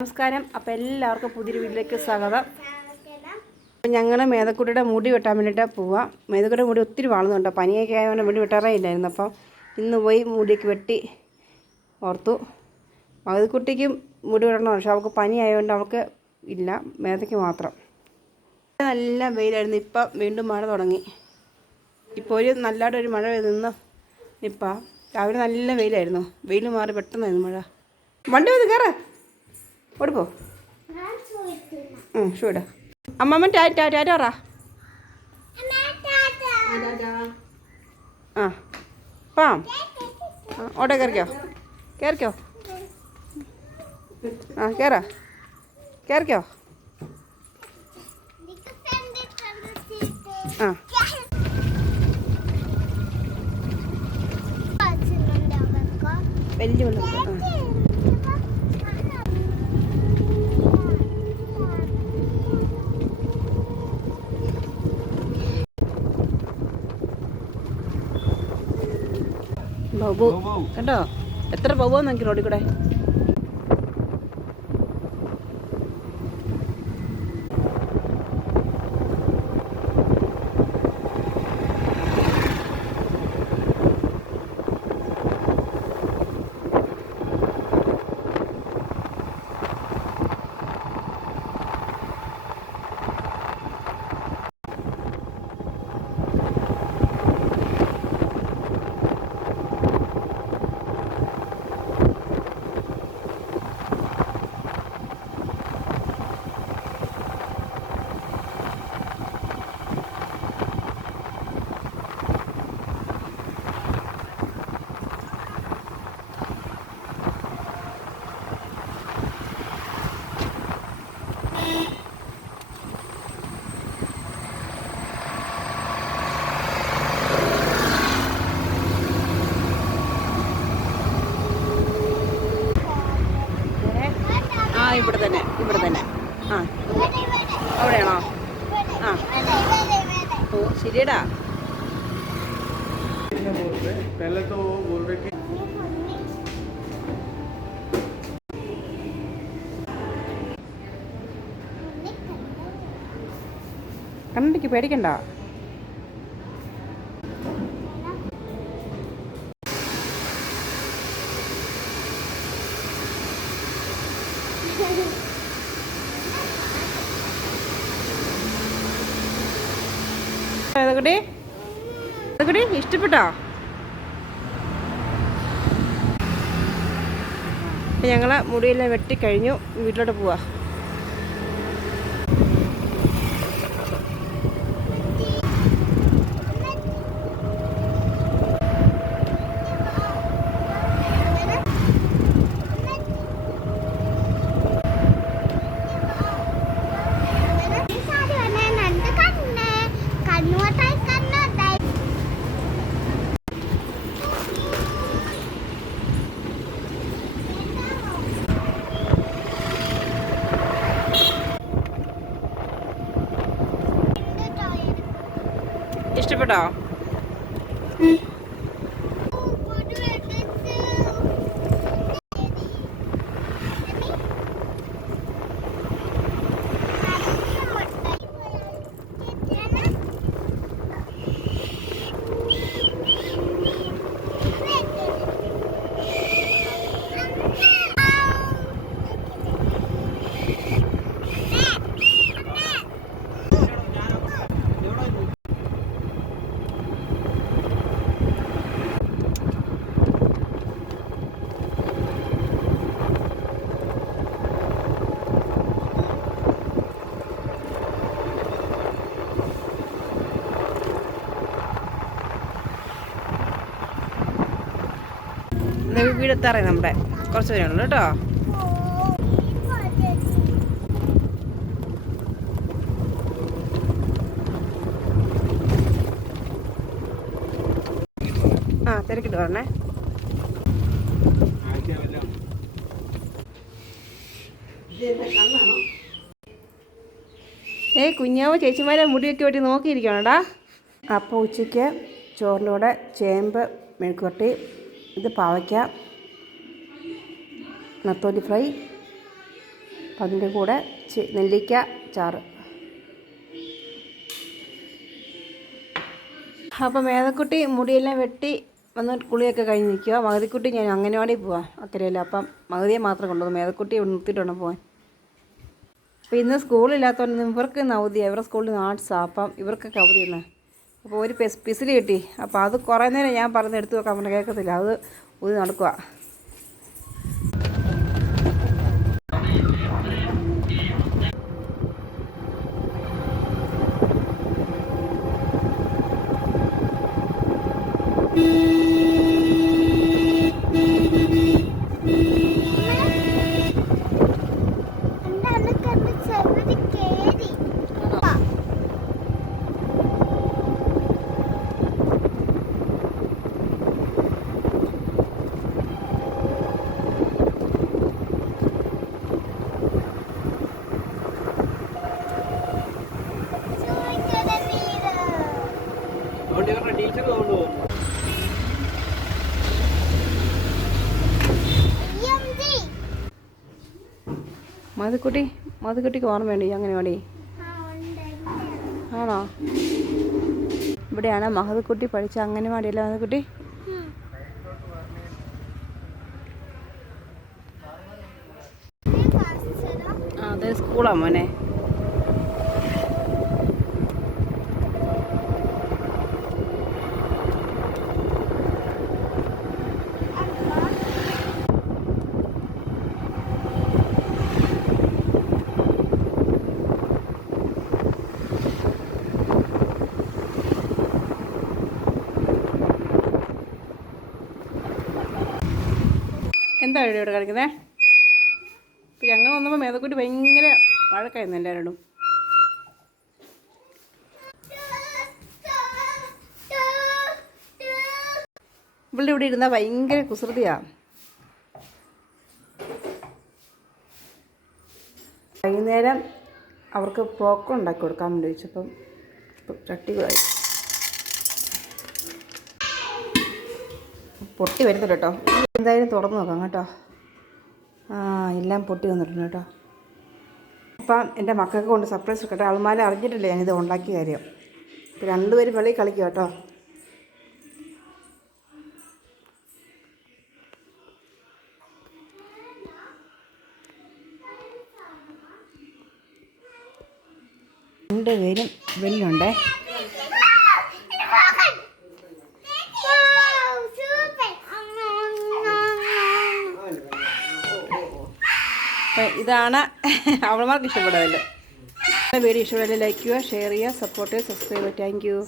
നമസ്കാരം. അപ്പോൾ എല്ലാവർക്കും പുതിയൊരു വീട്ടിലേക്ക് സ്വാഗതം. അപ്പോൾ ഞങ്ങൾ മേതക്കുട്ടിയുടെ മുടി വെട്ടാൻ വേണ്ടിയിട്ട് പോവാം. മേതക്കുട്ടിയുടെ മുടി ഒത്തിരി വളർന്നുണ്ടോ, പനിയൊക്കെ ആയതുകൊണ്ട് മുടി വെട്ടാറേ ഇല്ലായിരുന്നു. അപ്പം ഇന്ന് പോയി മുടിയൊക്കെ വെട്ടി ഓർത്തു. മേതക്കുട്ടിക്കും മുടി വെട്ടണം, പക്ഷെ അവൾക്ക് പനി ആയതുകൊണ്ട് അവൾക്ക് ഇല്ല, മേതയ്ക്ക് മാത്രം. നല്ല വെയിലായിരുന്നു. ഇപ്പം വീണ്ടും മഴ തുടങ്ങി. ഇപ്പോൾ നല്ലതായിട്ടൊരു മഴ നിന്ന് ഇപ്പം രാവിലെ നല്ല വെയിലായിരുന്നു. വെയിൽ മാറി പെട്ടെന്നായിരുന്നു മഴ. വണ്ടി വന്ന് കയറ ഓടിപ്പോ. ഷൂ ഇടാ. അമ്മമ്മ ടാറ്റാറാ. ആ പാം. ഓട്ടോ കയറിക്കോ. ആ കയറിക്കോ. ആ വലിയ ബബു കണ്ടോ, എത്ര ബബുവാന്ന് നോക്കി റോഡിൽ കൂടെ. ഇവിടെ തന്നെ. ആ അവിടെയാണോ? ആ ഓ ശരിയടാ. കണ്ടിക്ക് പേടിക്കണ്ട. ഇഷ്ടപ്പെട്ടോ? ഞങ്ങൾ മുടിയെല്ലാം വെട്ടിക്കഴിഞ്ഞു, വീട്ടിലോട്ട് പോവാ. ഇഷ്ടപ്പെട്ടോ? വീടെത്താറേ നമ്മുടെ കുറച്ച് പേരുള്ളൂ കേട്ടോ. ആ തിരക്കിട്ട് പറഞ്ഞേ. കുഞ്ഞാവ് ചേച്ചിമാരെ മുടിയൊക്കെ വെട്ടി നോക്കിയിരിക്കണോടാ. അപ്പോൾ ഉച്ചയ്ക്ക് ചോറിൻ്റെ കൂടെ ചേമ്പ് മെഴുക്കുവരട്ടി, ഇത് പാവയ്ക്ക, നത്തോലി ഫ്രൈ, അപ്പം അതിൻ്റെ കൂടെ നെല്ലിക്ക ചാറ്. അപ്പോൾ മേതക്കുട്ടി മുടിയെല്ലാം വെട്ടി വന്ന് കുളിയൊക്കെ കഴിഞ്ഞ് നിൽക്കുക. മകതിക്കുട്ടി ഞാൻ അംഗനവാടി പോവാം അക്കരയില്ല. അപ്പം മകതിയെ മാത്രം കൊണ്ടുപോകും, മേതക്കുട്ടിയെ നിർത്തിയിട്ട് പോകാൻ. അപ്പോൾ ഇന്ന് സ്കൂളില്ലാത്തതുകൊണ്ട് ഇവർക്ക് ഇന്ന് അവധിയാണ്. ഇവരുടെ സ്കൂളിൽ നിന്ന് ആർട്സാണ്. അപ്പം ഇവർക്കൊക്കെ അവധിയാണ്. അപ്പോൾ ഒരു പിസിൽ കിട്ടി. അപ്പോൾ അത് കുറേ നേരം ഞാൻ പറഞ്ഞ് എടുത്ത് വെക്കാൻ പറഞ്ഞാൽ കേൾക്കത്തില്ല. അത് ഒരു നടക്കുക. മധുക്കുട്ടിക്ക് ഓർമ്മയുണ്ട് ഈ അംഗനവാടി? ആണോ? ഇവിടെയാണ് മഹതുക്കുട്ടി പഠിച്ച അംഗനവാടിയല്ലേ മധുക്കുട്ടി? അതെ, സ്കൂളാണ് മോനെ. എന്താ ഇവിടെ കളിക്കുന്നത്? ഇപ്പം ഞങ്ങൾ വന്നപ്പോൾ മേതക്കുട്ടി ഭയങ്കര വഴക്കായിരുന്നു എല്ലാവരോടും. ഇവളുടെ ഇവിടെ ഇരുന്നാൽ ഭയങ്കര കുസൃതിയാണ്. വൈകുന്നേരം അവർക്ക് പോക്കം ഉണ്ടാക്കി കൊടുക്കാൻ വേണ്ടി വെച്ചപ്പം ചട്ടികളായി പൊട്ടി വരുന്നില്ല കേട്ടോ. എന്തായാലും തുറന്ന് നോക്കാം കേട്ടോ. എല്ലാം പൊട്ടി വന്നിട്ടുണ്ട് കേട്ടോ. അപ്പം എൻ്റെ മക്കൾക്ക് കൊണ്ട് സർപ്രൈസ് വെക്കട്ടെ. ആൾമാരെ അറിഞ്ഞിട്ടില്ല ഞാനിത് ഉണ്ടാക്കിയ കാര്യം. ഇപ്പം രണ്ടുപേരും വെളിയിൽ കളിക്കുക കേട്ടോ. രണ്ടുപേരും വെളിയിലുണ്ടേ. ഇതാണ് അവൾമാർക്ക് ഇഷ്ടപ്പെടുന്നതല്ലോ. വീഡിയോ ഇഷ്ടപ്പെടുന്നത് ലൈക്ക് ചെയ്യുക, ഷെയർ ചെയ്യുക, സപ്പോർട്ട് ചെയ്യുക, സബ്സ്ക്രൈബ് ചെയ്യുക. Thank you.